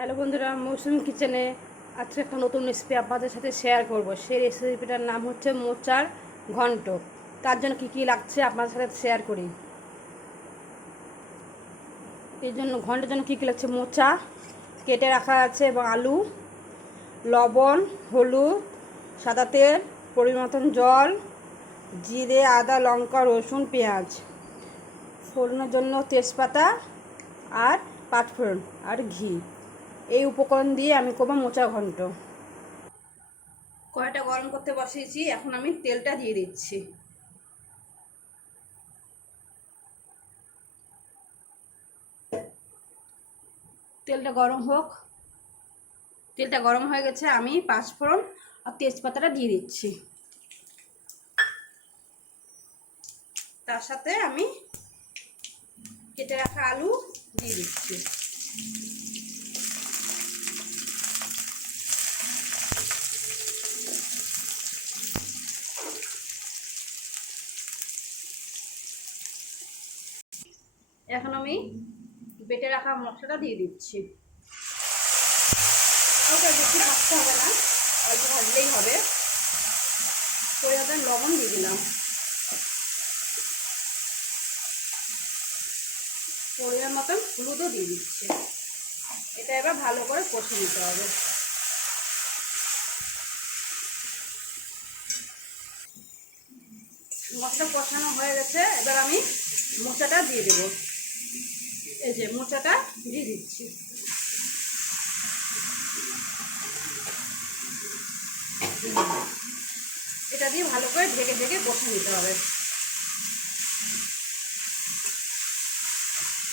Hello বন্ধুরা, মৌসুমি কিচেনে আজকে একটা নতুন রেসিপি আপনাদের সাথে শেয়ার করব। সেই রেসিপিটার নাম হচ্ছে মোচার ঘন্ট। তার জন্য কী কী লাগছে আপনাদের সাথে শেয়ার করি। এই জন্য ঘন্টের জন্য কী কী লাগছে: মোচা কেটে রাখা আছে এবং আলু, লবণ, হলুদ, সাদা তেল, পরিমাণ মতন জল, জিরে, আদা, লঙ্কা, রসুন, পেঁয়াজ, ফোড়নের জন্য তেজপাতা আর পাঁচফোড়ন আর ঘি। এই উপকরণ দিয়ে আমি করবো মোচা ঘন্ট। কড়াইটা গরম করতে বসিয়েছি, এখন আমি তেলটা দিয়ে দিচ্ছি। তেলটা গরম হোক। তেলটা গরম হয়ে গেছে, আমি পাঁচফোড়ন আর তেজপাতাটা দিয়ে দিচ্ছি। তার সাথে আমি কেটে রাখা আলু দিয়ে দিচ্ছি। এখন আমি বেটে রাখা মশলাটা দিয়ে দিচ্ছি। ওটা বেশি ভাজতে হবে না, অল্প ভাজলেই হবে। পরিমাণ লবণ দিয়ে দিলাম, পরিমাণ মতন হলুদও দিয়ে দিচ্ছি। এটা এবার ভালো করে কষে নিতে হবে। মশলা কষানো হয়ে গেছে, এবার আমি মোচাটা দিয়ে দেবো। এই যে মোচাটা দিয়ে দিচ্ছি। এটা দিয়ে ভালো করে ঢেকে ঢেকে কষে নিতে হবে।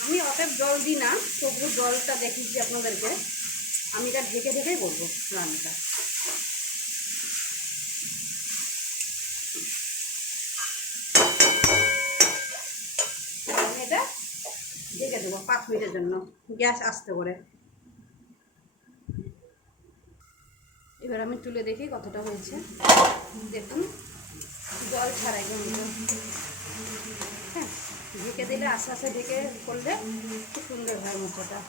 আমি অতএব জল দিই না, তবু জলটা দেখিয়েছি আপনাদেরকে। আমি এটা ঢেকে ঢেকেই করবো রান্নাটা। আমি এটা ঢেকে দেবো 5 মিনিটের জন্য, গ্যাস আস্তে করে। এবার আমি তুলে দেখি কতটা হয়েছে। দেখুন, জল ছাড়াই কিন্তু। হ্যাঁ, ঢেকে দিলে আস্তে আস্তে ঢেকে করলে খুব সুন্দর হয় মোচাটা।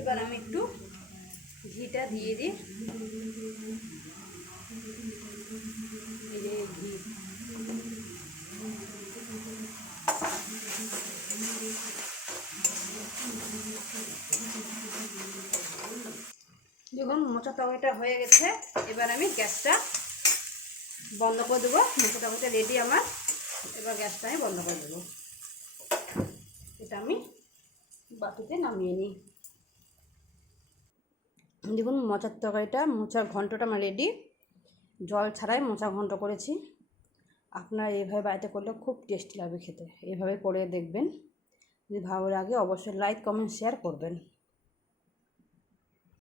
এবার আমি একটু ঘিটা দিয়ে দিই। এই যে ঘি, দেখুন মোচার তরকারিটা হয়ে গেছে। এবার আমি গ্যাসটা বন্ধ করে দেবো। মোচার তরকারিটা রেডি আমার। এবার গ্যাসটা আমি বন্ধ করে দেবো। এটা আমি বাটিতে নামিয়ে নিই। দেখুন মোচার তরকারিটা, মোচার ঘন্টটা আমার রেডি। জল ছাড়াই মোচা ঘন্ট করেছি। আপনারা এইভাবে বাড়িতে করলে খুব টেস্টি লাগবে খেতে। এইভাবে করে দেখবেন। যদি ভালো লাগে অবশ্যই লাইক, কমেন্ট, শেয়ার করবেন।